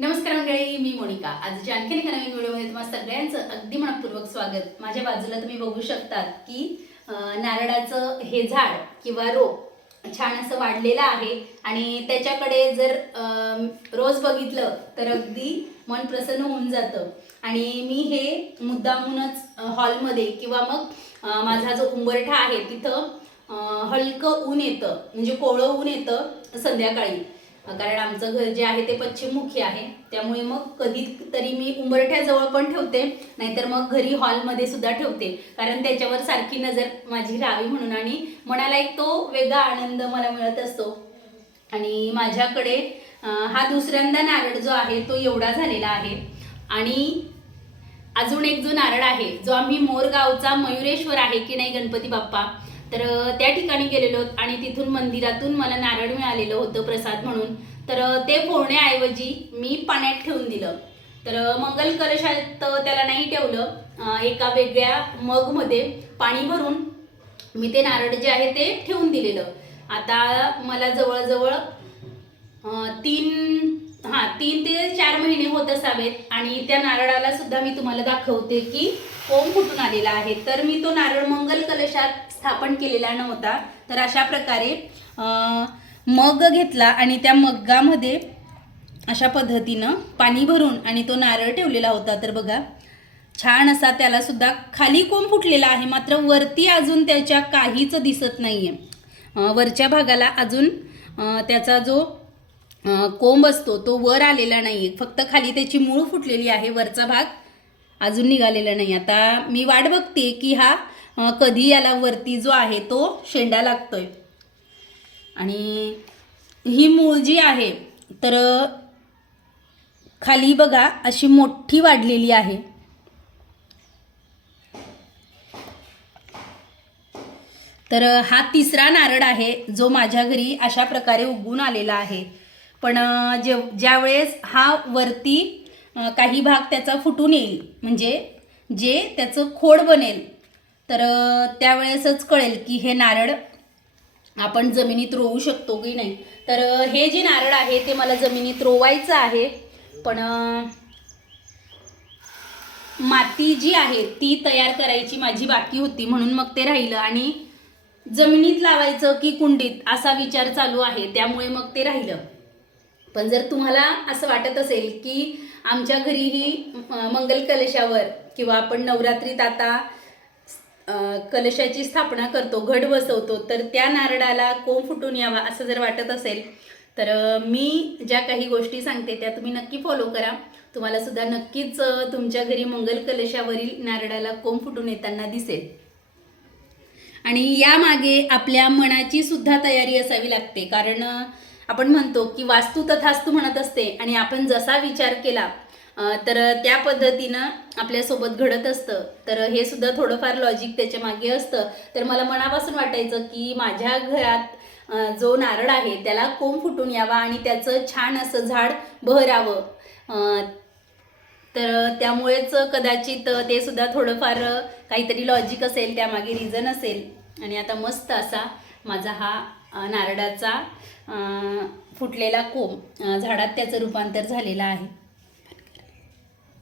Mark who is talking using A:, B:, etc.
A: नमस्कार मंडळी मी मोनिका. आजच्या आणखीन एका नवीन व्हिडिओमध्ये तुम्हाला सगळ्यांचं अगदी मनपूर्वक स्वागत. माझ्या बाजूला तुम्ही बघू शकतात की नारळाचं हे झाड किंवा रोप छान असं वाढलेलं आहे आणि त्याच्याकडे जर रोज बघितलं तर अगदी मन प्रसन्न होऊन जातं. आणि मी हे मुद्दामूनच हॉलमध्ये किंवा मग माझा जो उंबरठा आहे तिथं हलकं ऊन येतं. म्हणजे कोवळं ऊन येतं संध्याकाळी. कारण आमचं घर जे आहे ते पश्चिममुखी आहे. त्यामुळे मग कधी तरी मी उंबरठ्याजवळ पण ठेवते नाहीतर मग घरी हॉलमध्ये सुद्धा ठेवते. कारण त्याच्यावर सारखी नजर माझी राहावी म्हणून आणि मनाला एक तो वेगळा आनंद मला मिळत असतो. आणि माझ्याकडे हा दुसऱ्यांदा नारळ जो आहे तो एवढा झालेला आहे. आणि अजून एक जो नारळ आहे जो आम्ही मोरगावचा मयुरेश्वर आहे की नाही गणपती बाप्पा तर त्या ठिकाणी गेलेलो आणि तिथून मंदिरातून मला नारळ मिळालेलं होतं प्रसाद म्हणून. तर ते फोडण्याऐवजी मी पाण्यात ठेवून दिलं. तर मंगल कलशात त्याला नाही ठेवलं. एका वेगळ्या मगमध्ये पाणी भरून मी ते नारळ जे आहे ते ठेवून दिलेलं. आता मला जवळजवळ तीन हां तीन ते चार महिने होत असावेत. आणि त्या नारळाला सुद्धा मी तुम्हाला दाखवते की ओम फुटून आलेला आहे. तर मी तो नारळ मंगल कलशात स्थापन केलेला नव्हता. तर अशा प्रकारे मग घेतला आणि त्या मग्गामध्ये अशा पद्धतीनं पाणी भरून आणि तो नारळ ठेवलेला होता. तर बघा छान असा त्याला सुद्धा खाली कोंब फुटलेला आहे? मात्र वरती अजून त्याच्या काहीच दिसत नाही आहे वरच्या भागाला अजून त्याचा जो कोंब असतो तो वर आलेला नाही आहे फक्त खाली त्याची मूळ फुटलेली आहे. वरचा भाग अजून निघालेला नाही. आता मी वाट बघते की हा कधी याला वरती जो आहे तो शेंडा लागतोय. आणि ही मूळ जी आहे तर खाली बघा अशी मोठी वाढलेली आहे. तर हा तिसरा नारळ आहे जो माझ्या घरी अशा प्रकारे उगून आलेला आहे. पण जे ज्यावेळेस हा वरती काही भाग त्याचा फुटून येईल म्हणजे जे त्याचं खोड बनेल तर त्यावेळेसच कळेल की हे नारळ आपण जमिनीत रोवू शकतो की नाही. तर हे जे नारळ आहे ते मला जमिनीत रोवायचं आहे. पण माती जी आहे ती तयार करायची माझी बाकी होती. म्हणून मग ते राहिलं आणि जमिनीत लावायचं की कुंडीत असा विचार चालू आहे. त्यामुळे मग ते राहिलं. पण जर तुम्हाला असं वाटत असेल की आमच्या घरीही मंगल कलशावर किंवा आपण नवरात्रीत आता कलशाची स्थापना करतो घट बसवतो तर त्या नारळाला कोंब फुटून यावा असं जर वाटत असेल तर मी ज्या काही गोष्टी सांगते त्या तुम्ही नक्की फॉलो करा. तुम्हाला सुद्धा नक्कीच तुमच्या घरी मंगल कलशावरील नारळाला कोंब फुटून येताना दिसेल. आणि यामागे आपल्या मनाची सुद्धा तयारी असावी लागते कारण आपण म्हणतो की वास्तू तथास्तू म्हणत असते आणि आपण जसा विचार केला तर त्या पद्धतीनं आपल्यासोबत घडत असतं. तर हे सुद्धा थोडंफार लॉजिक त्याच्यामागे असतं. तर मला मनापासून वाटायचं की माझ्या घरात जो नारळ आहे त्याला कोंब फुटून यावा आणि त्याचं छान असं झाड बहरावं. तर त्यामुळेच कदाचित ते सुद्धा थोडंफार काहीतरी लॉजिक असेल त्यामागे रिझन असेल. आणि आता मस्त असा माझा हा नारळाचा फुटलेला कोंब झाडात त्याचं रूपांतर झालेलं आहे.